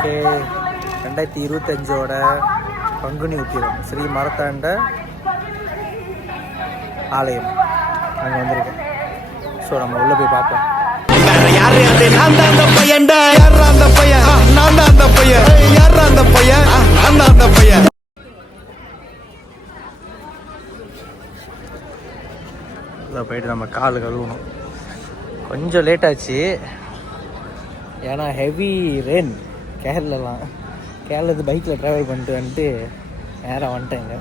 Okay, 2025 Panguni Uthiram Sri மார்த்தாண்ட ஆலயம் அங்கே வந்திருக்கேன். ஸோ நம்ம உள்ளே போய் பார்ப்போம். இதில் போயிட்டு நம்ம கால் கழுவணும். கொஞ்சம் லேட் ஆச்சு, ஏன்னா ஹெவி ரெயின் கேரளாலேருந்து பைக்கில் ட்ராவல் பண்ணிட்டு வந்துட்டு நேராக வந்துட்டேங்க.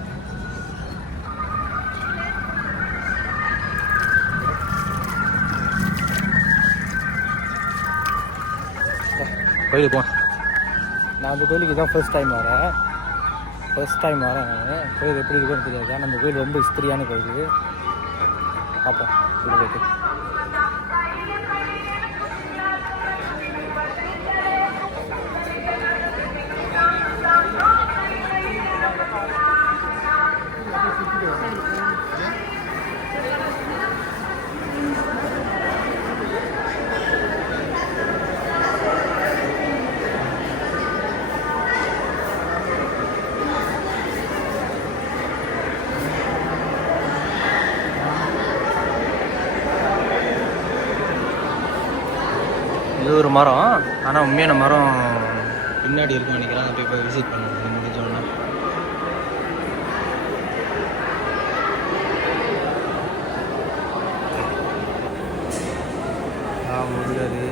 கோயிலுக்கு போவேன். நான் அந்த கோயிலுக்கு இதான் ஃபர்ஸ்ட் டைம் வரேன் நான். கோயில் எப்படி இருக்குன்னு தெரியாது, ஆனால் அந்த கோயில் ரொம்ப ஹிஸ்டரியான கோயில். பார்ப்போம் உள்ள போயிட்டு. இது ஒரு மரம், ஆனால் உண்மையான மரம் பின்னாடி இருக்குன்னு நினைக்கிறேன். அதை போய் விசிட் பண்ணுவோம் முடிஞ்சோன்னா. முடியாது.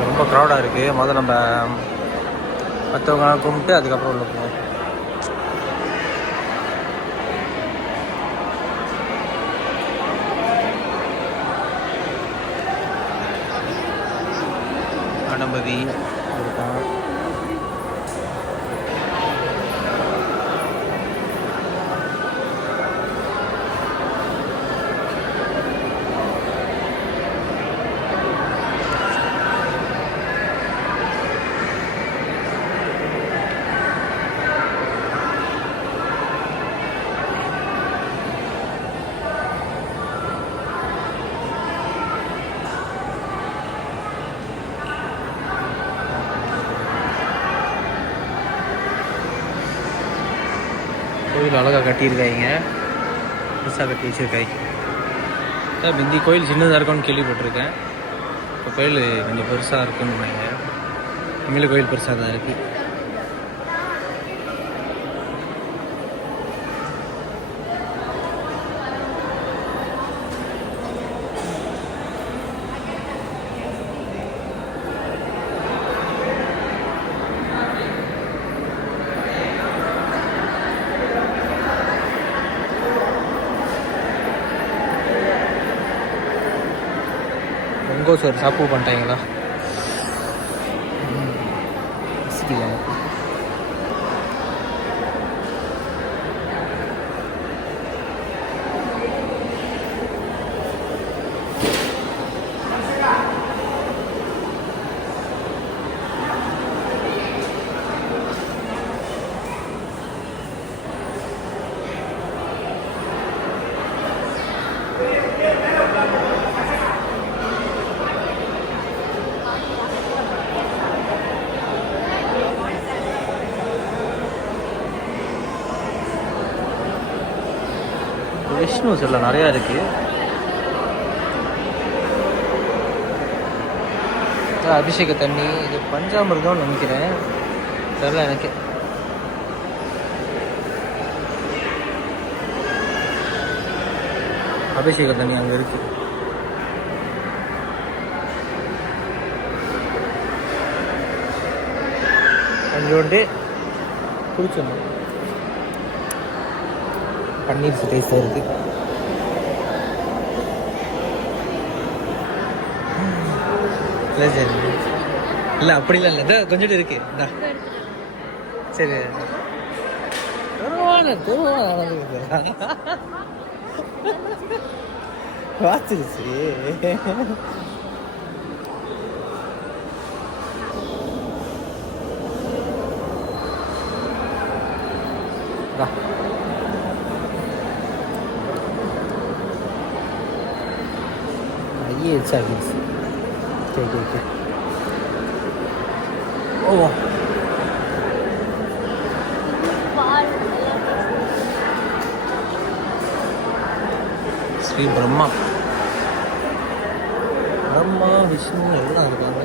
ரொம்ப க்ரௌடாக இருக்குது. முதல்ல நம்ம மற்றவங்க கும்பிட்டு அதுக்கப்புறம் உள்ள போவோம். கணபதி இருக்கான். கோயில் அழகாக கட்டியிருக்காங்க, புதுசாக கட்டி வச்சுருக்காங்க. முந்தி கோயில் சின்னதாக இருக்கும்னு கேள்விப்பட்டிருக்கேன். இப்போ கோயில் கொஞ்சம் பெருசாக இருக்குன்னு நினைக்கிறேன். உண்மையிலே கோயில் பெருசாக தான் இருக்குது. ஒரு சாப்பு பண்ணிட்டாங்களா? விஷ்ணு சிலை நிறையா இருக்குது. அபிஷேக தண்ணி, இது பஞ்சாமிர்தம்னு நினைக்கிறேன், தெரியல எனக்கு. அபிஷேக தண்ணி அங்கே இருக்குது. கொஞ்சோண்டு குடிச்சிடணும். பன்னீர் டேஸ்ட் இருக்கு. இல்லை அப்படிலாம் இல்லை, கொஞ்சோண்டு இருக்கு. சரி வாச்சிருச்சு. சாக்லேட்ஸ். Okay okay. ஓ ஸ்ரீ பிரம்மா விஷ்ணு எல்லாம் இருக்காங்க.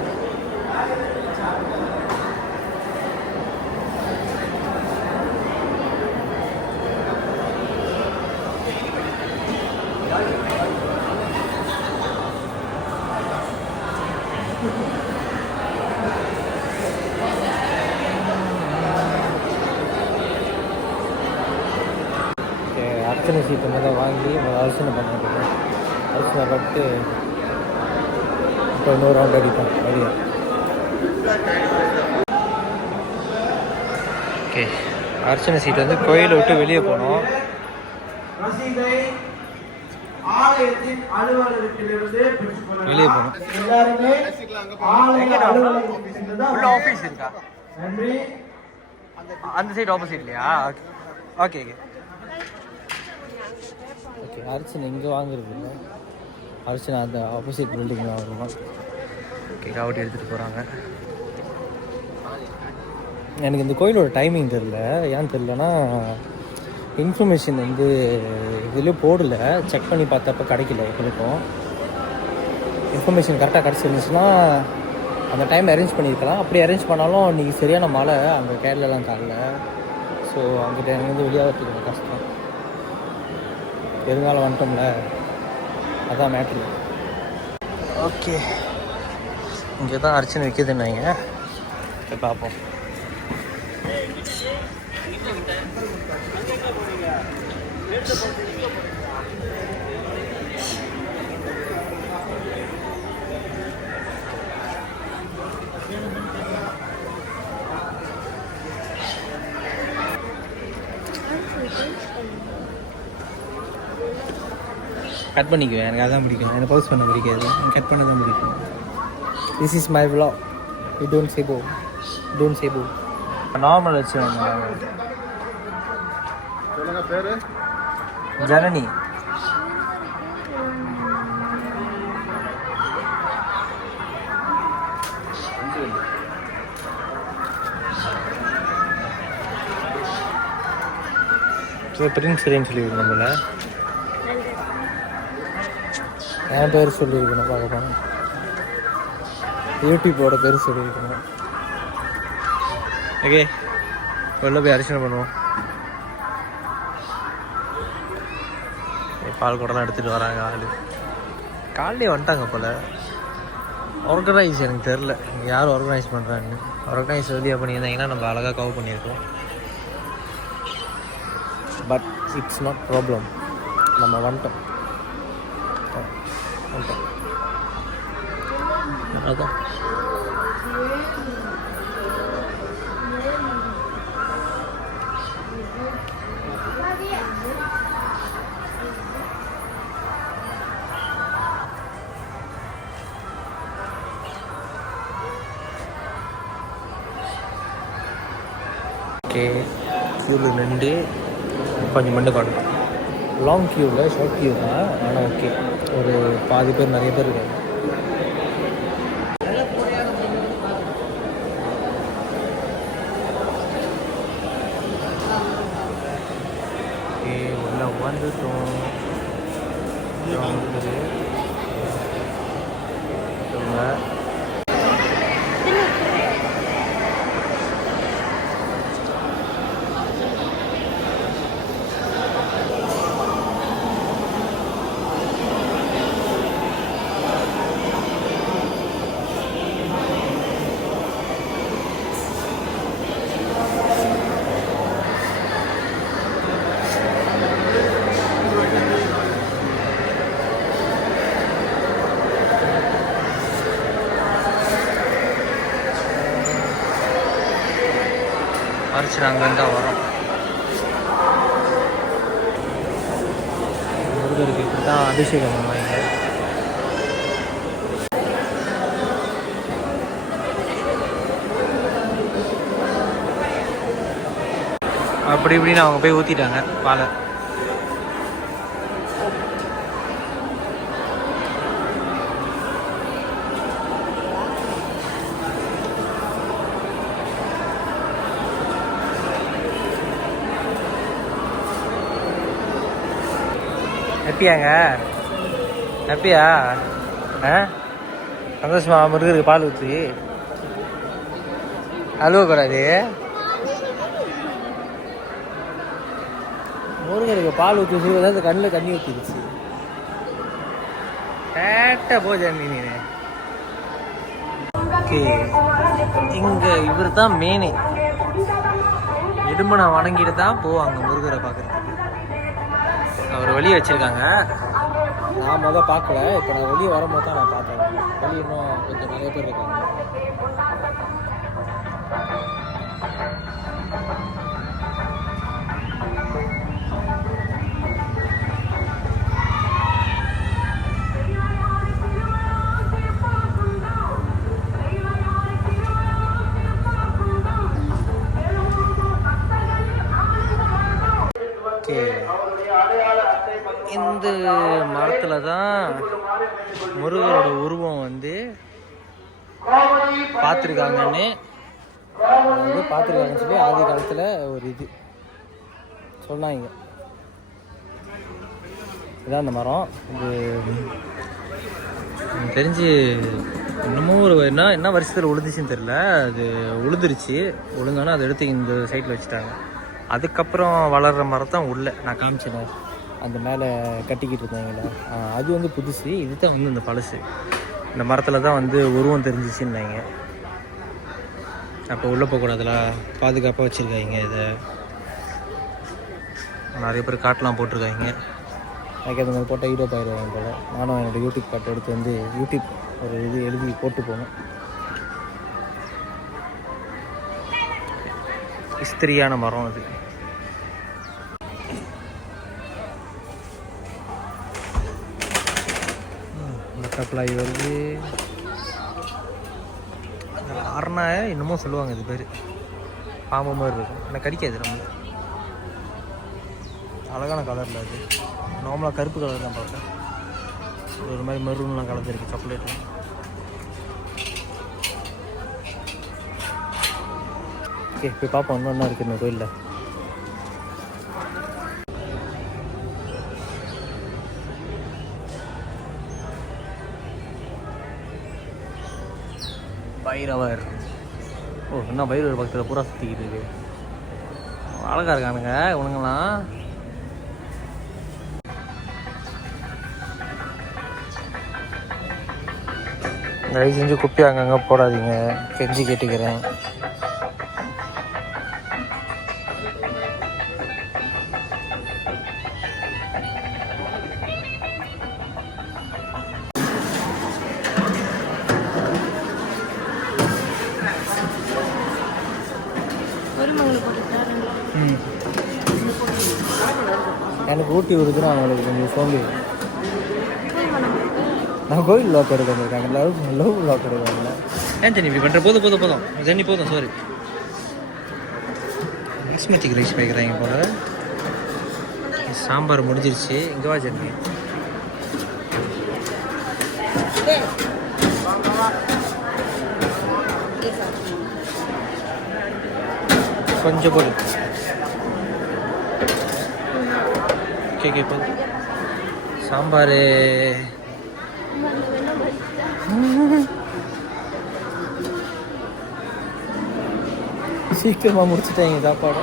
அர்ச்சனை சீட்டு முதல் வாங்கி அர்ச்சனை பண்ணிட்டு அர்ச்சனை பட்டு இப்போ இன்னொரு ரவுண்ட் அடிப்போம் வெளியே. ஓகே, அர்ச்சனை சீட் வந்து கோயிலை விட்டு வெளியே போனோம். வெளியே போனோம். ஆஃபீஸ் இருக்கா? அந்த சைடு ஆப்போசிட் இல்லையா? Okay okay okay. அர்ச்சனை இங்கே வாங்குறது இல்லை, அர்ச்சனை அந்த ஆப்போசிட் பில்டிங்கில் வாங்குறோம். ஓகே, காவட்டி எடுத்துகிட்டு போகிறாங்க. எனக்கு இந்த கோயிலோட டைமிங் தெரில, ஏன்னு தெரிலனா இன்ஃபர்மேஷன் வந்து இதுலேயும் போடல. செக் பண்ணி பார்த்தப்ப கிடைக்கல. எங்களுக்கும் இன்ஃபர்மேஷன் கரெக்டாக கிடச்சிருந்துச்சுன்னா அந்த டைம் அரேஞ்ச் பண்ணியிருக்கலாம். அப்படி அரேஞ்ச் பண்ணாலும் இன்றைக்கி சரியான மழை அங்கே கேரளாலாம் காலைல. ஸோ அங்கிட்ட எனக்கு வந்து வெளியாகிறதுக்கு கஷ்டம். இருந்தாலும் வந்துட்டோம்ல, அதான் மேட்ரு. ஓகே, இங்கே தான் அர்ச்சனை வைக்கிதுன்னாங்க. போய் பார்ப்போம். கட் பண்ணிக்குவேன், எனக்கு அதான் பிடிக்கும். எனக்கு பவுஸ் பண்ண பிடிக்காது, கட் பண்ண தான் பிடிக்கும். This is my vlog. You don't say போ, டோன்ட் சே போ. நார்மல் வச்சு சொல்லுங்க. பேர் ஜனனி. பிரின்ஸ் சரின்னு சொல்லியிருக்கணும். நம்மள என் பேர் சொல்லியிருக்கணும். பார்க்க போனேன், யூடியூப்போட பேர் சொல்லியிருக்கணும். ஓகே, வெளில போய் அரிசனை பண்ணுவோம். பால் குடம்லாம் எடுத்துகிட்டு வராங்க ஆள். காலையிலே வந்துட்டாங்க போல். ஆர்கனைஸ் எனக்கு தெரில யார் ஆர்கனைஸ் பண்ணுறான்னு. ஆர்கனைஸ் வெளியாக பண்ணியிருந்தாங்கன்னா நம்ம அழகாக கவர் பண்ணியிருக்கோம். பட் இட்ஸ் நாட் ப்ராப்ளம், நம்ம வந்துட்டோம். அதான் ஓகே. க்யூவில் நின்று கொஞ்சம் மண்டு காட்டலாம். லாங் க்யூவில், ஷார்ட் க்யூ தான், ஆனால் ஓகே. ஒரு பாதி பேர், நிறைய பேர் இருக்காங்க. ஓகே, உள்ள வந்துட்டோம். அரிசி அங்கேருந்து தான் வரும். முருகருக்கு இப்படி தான் அபிஷேகம் பண்ணுவாங்க. அப்படி இப்படின்னு அவங்க போய் ஊற்றிட்டாங்க பாலை. ஹாப்பியாங்க? ஹாப்பியா? ஆ சந்தோஷமா? முருகருக்கு பால் ஊற்றி அழுவக்கூடாது. முருகருக்கு பால் ஊற்றி சொல்லுவது அந்த கண்ணில் தண்ணி ஊற்றிடுச்சு. கேட்ட போஜாமி நீ. ஓகே, இங்கே இவர் தான் மெயினே. இடும்பனை வணங்கிட்டு தான் போவாங்க முருகரை பார்க்குறதுக்கு. அவர் வெளியே வச்சுருக்காங்க. நான் முதல் பார்க்கல, இப்போ நான் வெளியே வரும்போது தான் நான் பார்த்தேன். வெளியே இன்னும் கொஞ்சம் நிறைய பேர் இருக்காங்க. இந்த மரத்தில் தான் முருகரோட உருவம் வந்து பார்த்துருக்காங்கன்னு சொல்லி ஆதி காலத்தில் ஒரு இது சொன்னாங்க. இதான் அந்த மரம். இது தெரிஞ்சு இன்னமும் ஒரு என்ன வருஷத்தில் உழுதுச்சுன்னு தெரில. அது உழுதுருச்சு. உழுந்தோன்னா அதை எடுத்து இந்த சைடில் வச்சுட்டாங்க. அதுக்கப்புறம் வளர்கிற மரத்தான் உள்ள நான் காமிச்சினேன், அந்த மேலே கட்டிக்கிட்டு இருந்தாங்களே, அது வந்து புதுசு. இது தான் வந்து இந்த பழசு. இந்த மரத்தில் தான் வந்து உருவம் தெரிஞ்சிச்சுன்னாங்க. அப்போ உள்ளே போகக்கூடாதுல, பாதுகாப்பாக வச்சுருக்காங்க. இதை நிறைய பேர் காட்டெலாம் போட்டிருக்காங்க. எனக்கு அந்த மாதிரி போட்டால் ஹீரோ ஆயிடுவாங்க போல். நானும் என்னோடய யூடியூப் கார்டு எடுத்து வந்து யூடியூப் ஒரு இது எழுதி போட்டு போனேன். இஸ்திரியான மரம் அது. பட்டர்ஃப்ளை வருது. அரணாய இன்னமும் சொல்லுவாங்க. இது பேர் பாம்பு மாதிரி இருக்கும், ஆனால் கடிக்காது. நம்ம அழகான கலரில் அது. நார்மலாக கருப்பு கலர் தான் பார்த்தேன். ஒரு மாதிரி மெரூன்லாம் கலந்துருக்கு, சாக்லேட்லாம். ஓகே, போய் பார்ப்போம் இன்னும் என்ன இருக்குது இந்த கோயிலில். பைரவர். ஓ, என்ன பைரவர் பக்கத்தில் பூரா சுற்றிக்கிட்டு இருக்கு. அழகாக இருக்கானுங்க இவனுங்களாம். தயவு செஞ்சு குப்பி அங்கங்கே போடாதீங்க, கெஞ்சி கேட்டுக்கிறேன். எனக்கு ஊட்டி விடுதுன்னா அவங்களுக்கு கொஞ்சம் சோம்பி. நான் கோயில் லாக் எடுக்க வந்திருக்காங்க. லவ் லாக் எடுக்காங்க. ஏன் தண்ணி இப்படி பண்ணுற? போதும் தண்ணி போதும். சாரி, பாஸ்மதிக்கு ரைஸ் வைக்கிறாங்க போல். சாம்பார் முடிஞ்சிருச்சு. இங்கே வா சட்னி. கொஞ்சம் போடு. ஓகே போதும். சாம்பார் சீக்கிரமாக முடிச்சுட்டாங்க சாப்பாடு.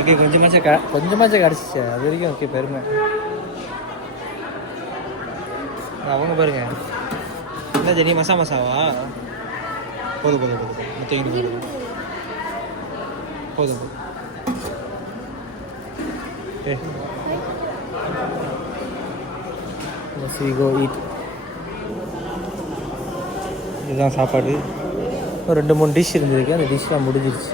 ஓகே, கொஞ்சமாச்சும் கிடச்சிச்சு. அது வரைக்கும் ஓகே, பெருமை. அவங்க பாருங்க என்ன ஜெனி, மசாவா? போதும் போதும். இதுதான் சாப்பாடு. ஒரு 2-3 டிஷ் இருந்திருக்கு. அந்த டிஷ்லாம் முடிஞ்சிருச்சு.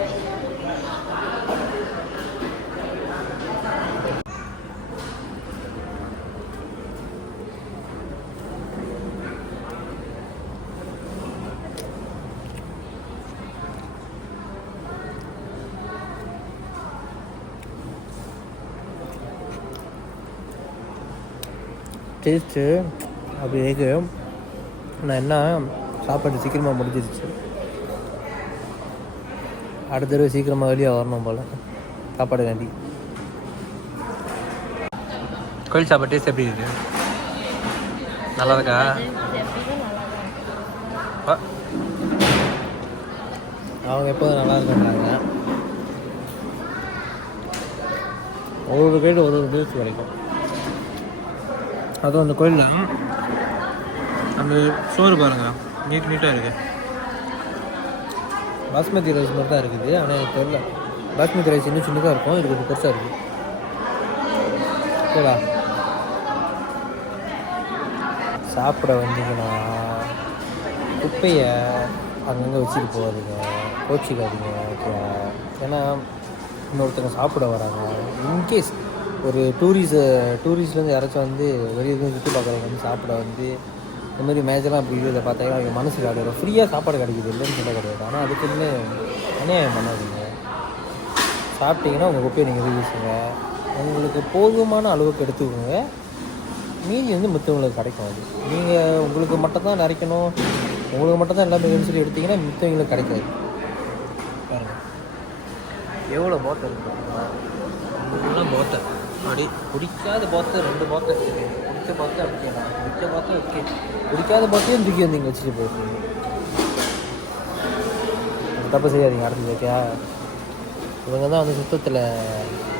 டேஸ்ட்டு அப்படி இருக்கு. நான் என்ன சாப்பாடு சீக்கிரமாக முடிஞ்சிருச்சு. அடுத்த தடவை சீக்கிரமாக வெளியே வரணும் போல் சாப்பாடு காண்டி. கோயில் சாப்பாடு டேஸ்ட் எப்படி இருக்கு? நல்லா இருக்கா? அவங்க எப்போதும் நல்லா இருக்காங்க. ஒவ்வொரு கோயில் ஒரு டேஸ்ட் கிடைக்கும். அதுவும் அந்த கோயிலில் அந்த சோறு பாருங்கள், நீட்டாக இருக்குது. பாஸ்மதி ரைஸ் மட்டும் தான் இருக்குது. ஆனால் எனக்கு தெரியல, பாஸ்மதி ரைஸ் இன்னும் சின்னதாக இருக்கும், இது கொஞ்சம் பெருசாக இருக்குது. ஓகேவா? சாப்பிட வந்தீங்கன்னா குப்பையை அங்கங்கே வச்சுட்டு போகாதீங்க, கோச்சிக்காதீங்க. ஓகேவா? ஏன்னா இன்னொருத்தங்க சாப்பிட வராங்க. இன்கேஸ் ஒரு டூரிஸ்ட்லேருந்து யாராச்சும் வந்து வெளியே சுற்றி பார்க்குறவங்க வந்து சாப்பிட வந்து இந்த மாதிரி மேஜெல்லாம் அப்படி இதை பார்த்தாங்கன்னா அவங்க மனசுக்கு ஆடுறோம். ஃப்ரீயாக சாப்பாடு கிடைக்குது, இல்லைன்னு சொல்ல கிடையாது. ஆனால் அதுக்குன்னு அநியாயம் பண்ணாதீங்க. சாப்பிட்டீங்கன்னா உங்கள் குப்பையை நீங்கள் யூஸுங்க. உங்களுக்கு போதுமான அளவுக்கு எடுத்துக்கோங்க. மீதி வந்து மித்தவங்களுக்கு கிடைக்கும். அது நீங்கள் உங்களுக்கு மட்டும் தான் நிறைக்கணும், உங்களுக்கு மட்டும் தான் எல்லாமே சொல்லி எடுத்திங்கன்னா மித்தவங்களுக்கு கிடைக்காது. பாருங்கள் எவ்வளோ போத்தை இருக்குது. இவ்வளோ போத்தை அப்படி பிடிக்காத போத்தை 2 போத்தை இருக்குது. பிடிச்ச போத்தை ஓகேண்ணா, பிடிச்ச போத்தை ஓகே, பிடிக்காத போத்தையும் தூக்கி வந்து இங்கே வச்சுட்டு போயிருக்கீங்க. தப்பு செய்யாதீங்க. அடுத்தது ஓகே, இவங்க தான் வந்து சுத்தத்தில்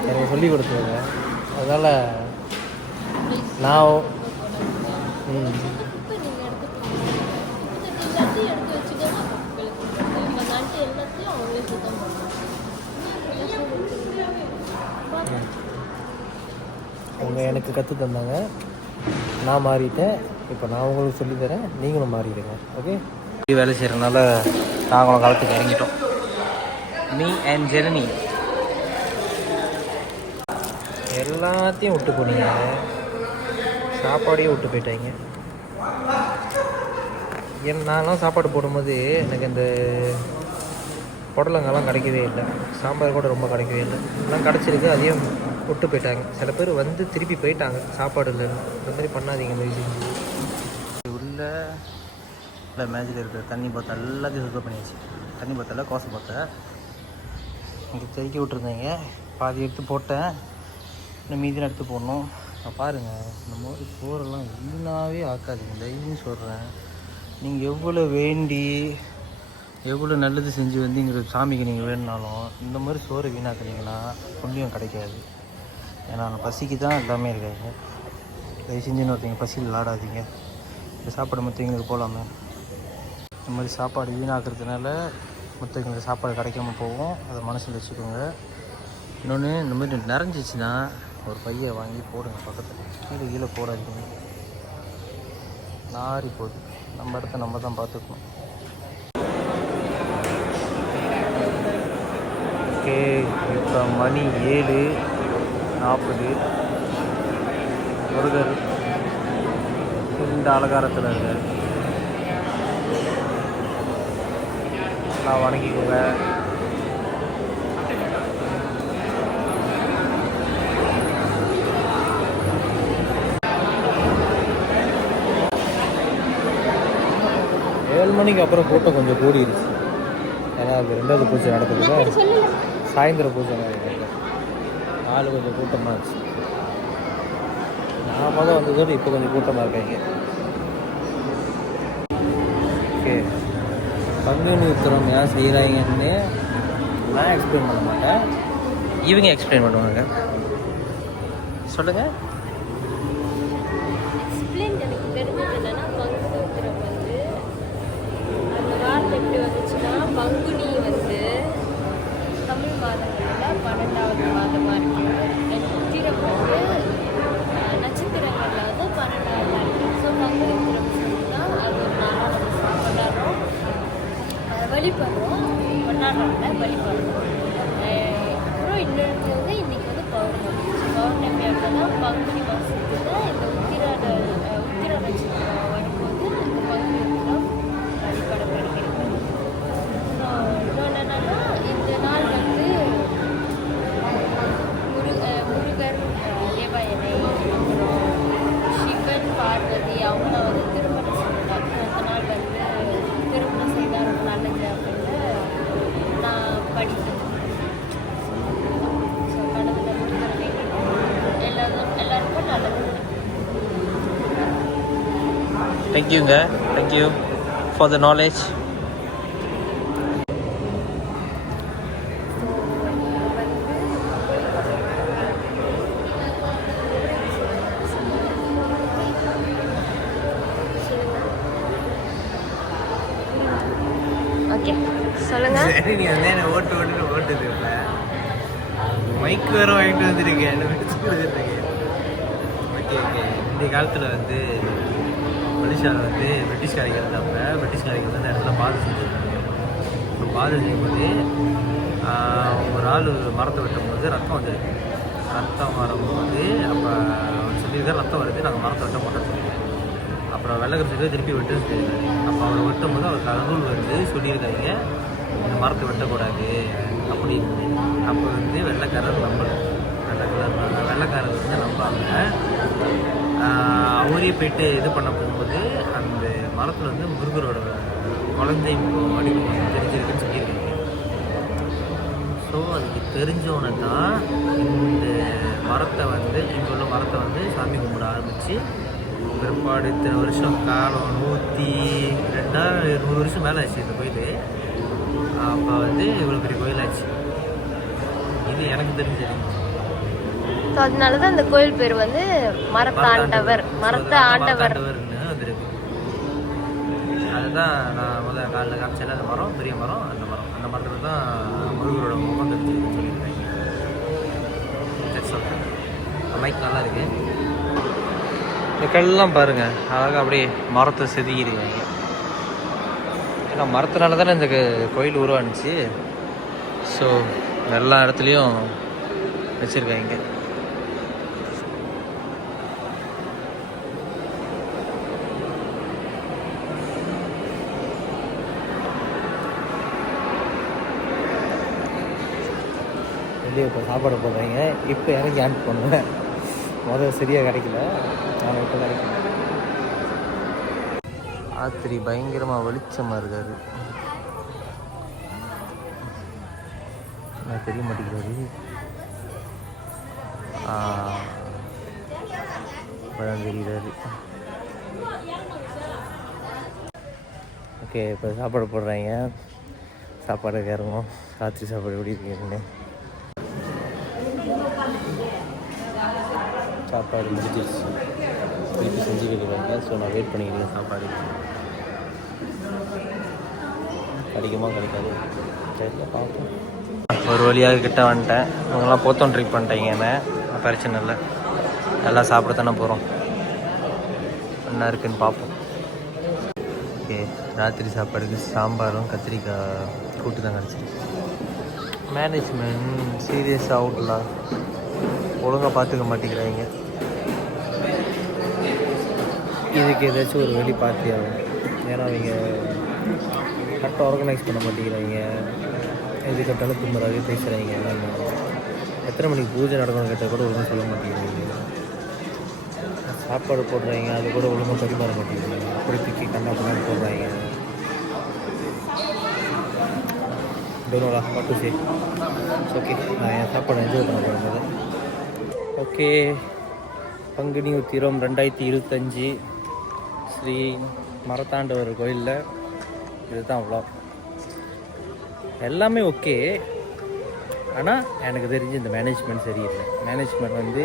எனக்கு சொல்லி கொடுத்தவங்க. அதனால் நான் அவங்க எனக்கு கற்று தந்தாங்க, நான் மாறிட்டேன். இப்போ நான் உங்களுக்கு சொல்லித்தரேன், நீங்களும் மாறிடுங்க. ஓகே, வேலை செய்கிறதுனால நாங்களும் காலத்துக்கு இறங்கிட்டோம். மீ அண்ட் ஜெர்னி எல்லாத்தையும் விட்டு போனீங்க, சாப்பாடையும் விட்டு போயிட்டாங்க. நான்லாம் சாப்பாடு போடும்போது எனக்கு இந்த புடலங்கெல்லாம் கிடைக்கவே இல்லை, சாம்பார் கூட ரொம்ப கிடைக்கவே இல்லை. எல்லாம் கிடச்சிருக்கு, அதையும் விட்டு போயிட்டாங்க. சில பேர் வந்து திருப்பி போயிட்டாங்க சாப்பாடு இல்லைன்னு. இந்த மாதிரி பண்ணாதீங்க. மாதிரி செஞ்சு உள்ள மேஜில் இருக்கிற தண்ணி பாத்திரம் எல்லாத்தையும் சுத்தம் பண்ணியாச்சு. தண்ணி பாத்திரம் கோசை பார்த்தேன் இங்கே தெருக்கி விட்டுருந்தீங்க, பாதி எடுத்து போட்டேன், இன்னும் மீதிலாம் எடுத்து போடணும். பாருங்கள், இந்த மாதிரி சோறெல்லாம் வீணாகவே ஆக்காதீங்க, தயவுன்னு சொல்கிறேன். நீங்கள் எவ்வளோ வேண்டி எவ்வளோ நல்லது செஞ்சு வந்து இங்கே சாமிக்கு நீங்கள் வேணுனாலும் இந்த மாதிரி சோறு வீணாக்குனீங்கன்னா புண்ணியம் கிடைக்காது. ஏன்னா பசிக்கு தான் எல்லாமே இருக்காங்க. தயவு செஞ்சுன்னு ஒருத்தங்க பசியில் விளாடாதீங்க. இந்த சாப்பாடு மற்றவங்களுக்கு போகலாமே. இந்த மாதிரி சாப்பாடு வீணாக்குறதுனால மற்றவங்களுக்கு சாப்பாடு கிடைக்காம போகும், அதை மனசில் வச்சுக்கோங்க. இன்னொன்று, இந்த மாதிரி நிறைஞ்சிச்சின்னா ஒரு பையை வாங்கி போடுங்க பக்கத்தில், கீழே போடாதீங்க. நாரி போகுது. நம்ம இடத்த நம்ம தான் பார்த்துக்கணும். ஓகே, இப்போ மணி 7:40. முருகர் இந்த அலங்காரத்தில் இருக்கார். நான் வணங்கிக்கோங்க. ஏழு மணிக்கு அப்புறம் கூட்டம் கொஞ்சம் கூடிருச்சு. ஏன்னா அது 2வது பூஜை நடக்குதுல, சாயந்தர பூஜை நடக்குது. நாள் கொஞ்சம் கூட்டமாக இருந்துச்சு. நான் முதல் வந்ததோடு இப்போ கொஞ்சம் கூட்டமாக இருக்காங்க. ஓகே, பங்குனி உத்திரம் ஏன் செய்கிறாங்கன்னு நான் எக்ஸ்பிளைன் பண்ண மாட்டேன், இவங்க எக்ஸ்பிளைன் பண்ணுவாங்க. சொல்லுங்கள். பங்குனி வந்து தமிழ் மாதங்களில் 12வது மாதமாக இருக்குது. உத்திரம் வந்து நட்சத்திரங்களில் வந்து 12வது இருக்குது. ஸோ பங்குனி உத்திரம் சொன்னால் அது ஒரு நாளாக நம்ம கொண்டாடுறோம், வழிபடுறோம், கொண்டாடுறோம்ல வழிபடுறோம். அப்புறம் இன்னொரு வந்து இன்றைக்கி வந்து பௌர்ணமி அப்படின்னா பங்குனி மாதத்துக்கு இந்த உத்திர நட்சத்திரம் வரும்போது இந்த பங்குனி உத்திரம் வழிபடப்படுகிறது. என்னன்னா இந்த நாள் வந்து முருகர், தேவாயனை, அப்புறம் சிவன், பார்வதி அவங்கள வந்து திருமணம் செய்தார். அந்த நாள் வந்து திருமணம் செய்தால் ரொம்ப நல்லது அப்படின்னு நான் படித்தேன். ஸோ கடவுளை முருகர் எல்லாருக்கும் தேங்க்யூங்க, thank you for the knowledge. Okay சொல்லுங்கள். சரி, நீ வந்து என்ன ஓட்டுது இப்போ மைக் வேறு வாங்கிட்டு வந்துருக்கேன். Okay okay. இந்த காலத்தில் வந்து ஒடிஷாவில் வந்து பிரிட்டிஷ்காரிகள் இருந்தாங்க. பிரிட்டிஷ்காரிகள் வந்து இடத்துல பாதை செஞ்சுருக்காங்க. இப்போ பாதை செய்யும்போது ஒரு ஆள் மரத்தை வெட்டும்போது ரத்தம் வந்துருக்கு. ரத்தம் வரும்போது அப்போ அவர் சொல்லியிருக்காரு ரத்தம் வருது, நாங்கள் மரத்தை வெட்ட மாட்டோம் சொல்லியிருக்காரு. அப்புறம் வெள்ளக்கரை திருப்பி வெட்டுன்னு சொல்லியிருக்காரு. அப்போ அவர் வெட்டும் போது அவர் கடவுள் வந்து சொல்லியிருக்காங்க இந்த மரத்தை வெட்டக்கூடாது அப்படின்னு. அப்போ வந்து வெள்ளைக்காரர் நம்பலை. வெள்ளைக்காரர் வந்து நம்பாங்க. அவரே போயிட்டு இது பண்ண போகும்போது அந்த மரத்தில் வந்து முருகரோட குழந்தை வடிவம் வந்து தெரிஞ்சிருக்குன்னு சொல்லியிருக்காங்க. ஸோ அதுக்கு தெரிஞ்சவனை தான் இந்த மரத்தை வந்து இங்கே உள்ள மரத்தை வந்து சாமி கும்பிட ஆரம்பித்து பிற்பாடு இத்தனை வருஷம் காலம் 102 வருஷம் மேலே ஆச்சு இந்த கோயில். அப்போ வந்து இவ்வளோ பெரிய கோயில் ஆச்சு. இது எனக்கு தெரிஞ்சது. ஸோ அதனால தான் அந்த கோயில் பேர் வந்து மரத்தாண்டவர், மரத்த ஆண்டவர். வந்துருக்கு. அதுதான் நான் முதல்ல காலில் காமிச்சேன். அந்த மரம் பெரிய மரம், அந்த மரத்தில் தான் முருகரோட முகம் தெரிஞ்சுருக்குன்னு சொல்லியிருக்காங்க. மைக் நல்லா இருக்கு. இந்த கல்லாம் பாருங்க அழகாக அப்படியே மரத்தை செதுக்கிருக்காங்க. ஏன்னா மரத்தினால தானே இந்த கோயில் உருவானுச்சு. ஸோ எல்லா இடத்துலையும் வச்சுருக்காங்க. வெளியே இப்போ சாப்பாடு போடுறீங்க. இப்போ எனக்கு ஜாயின் பண்ணுவேன். முதல்ல சரியாக கிடைக்கல, நான் இப்போ கிடைக்கல. ராத்திரி பயங்கரமாக வெளிச்சமாக இருக்காரு. நான் தெரிய மாட்டேங்கிறாரு. இப்போதான் தெரியுறாரு. ஓகே, இப்போ சாப்பாடு போடுறாங்க. சாப்பாடு இறங்கும். ராத்திரி சாப்பாடு எப்படி இருக்குன்னு. சாப்பாடு முடிஞ்சிருச்சு, திருப்பி செஞ்சுக்கிட்டு இருக்காங்க. ஸோ நான் வெயிட் பண்ணிக்கிறேன். சாப்பாடு கிடைக்குமா கிடைக்காது தெரியல, பார்ப்போம். ஒரு வழியாக கிட்ட வந்துட்டேன். இவங்கெல்லாம் போத்தோம் ட்ரிப் பண்ணிட்டீங்க. என்ன பிரச்சனை இல்லை, எல்லாம் சாப்பிட தானே போகிறோம். என்ன இருக்குன்னு பார்ப்போம். ஓகே, ராத்திரி சாப்பாடுக்கு சாம்பாரும் கத்திரிக்காய் கூட்டு தான் கிடச்சிருக்கு. மேனேஜ்மெண்ட் சீரியஸாக அவுட்லாம் ஒழுங்காக பார்த்துக்க மாட்டேங்கிறாங்க. இதுக்கு ஏதாச்சும் ஒரு வழி பார்த்தி ஆகும். ஏன்னா அவங்க கரெக்டாக ஆர்கனைஸ் பண்ண மாட்டேங்கிறாங்க. எது கட்டாலும் தும்பராகவே பேசுகிறாங்க. எத்தனை மணிக்கு பூஜை நடக்கணும் கேட்டால் கூட ஒழுங்காக சொல்ல மாட்டேங்கிறாங்க. சாப்பாடு போடுறாங்க, அது கூட ஒழுங்காக பரிமாற மாட்டேங்கிறாங்க. அப்படி தூக்கி கண்ணா பண்ணாடி போடுறாங்க. டோனோலா பாட்டு சே ஓகே, நான் என் சாப்பாடு என்ஜாய் பண்ண போகிறேன். ஓகே, பங்குனி உத்திரம் 2025 ஸ்ரீ மரத்தாண்டவர் கோயிலில் இதுதான் அவ்வளோ. எல்லாமே ஓகே, ஆனால் எனக்கு தெரிஞ்சு இந்த மேனேஜ்மெண்ட் சரியில்லை. மேனேஜ்மெண்ட் வந்து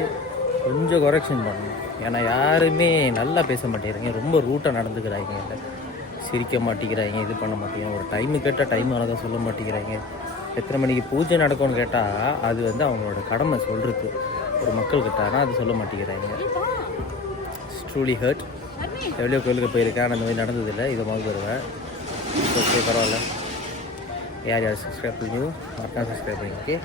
கொஞ்சம் கரெக்ஷன் பண்ணணும். ஏன்னா யாருமே நல்லா பேச மாட்டேங்கிறாங்க. ரொம்ப ரூட்டாக நடந்துக்கிறாங்க. இல்லை சிரிக்க மாட்டேங்கிறாங்க, இது பண்ண மாட்டேங்கிறாங்க. ஒரு டைமு கேட்டால் டைம் ஆனதாக சொல்ல மாட்டேங்கிறாங்க. எத்தனை மணிக்கு பூஜை நடக்கும்னு கேட்டால் அது வந்து அவங்களோட கடமை சொல்கிறது ஒரு மக்கள்கிட்ட. ஆனால் அது சொல்ல மாட்டேங்கிறாங்க. Truly hurt. எவ்வளோ கோயிலுக்கு போயிருக்கேன், ஆனால் அந்த மாதிரி நடந்ததில்லை. இதை மாதிரி வருவேன். ஓகே, பரவாயில்ல. யார் சப்ஸ்கிரைப் பண்ணி மறக்காம சப்ஸ்கிரைப் பண்ணி. ஓகே.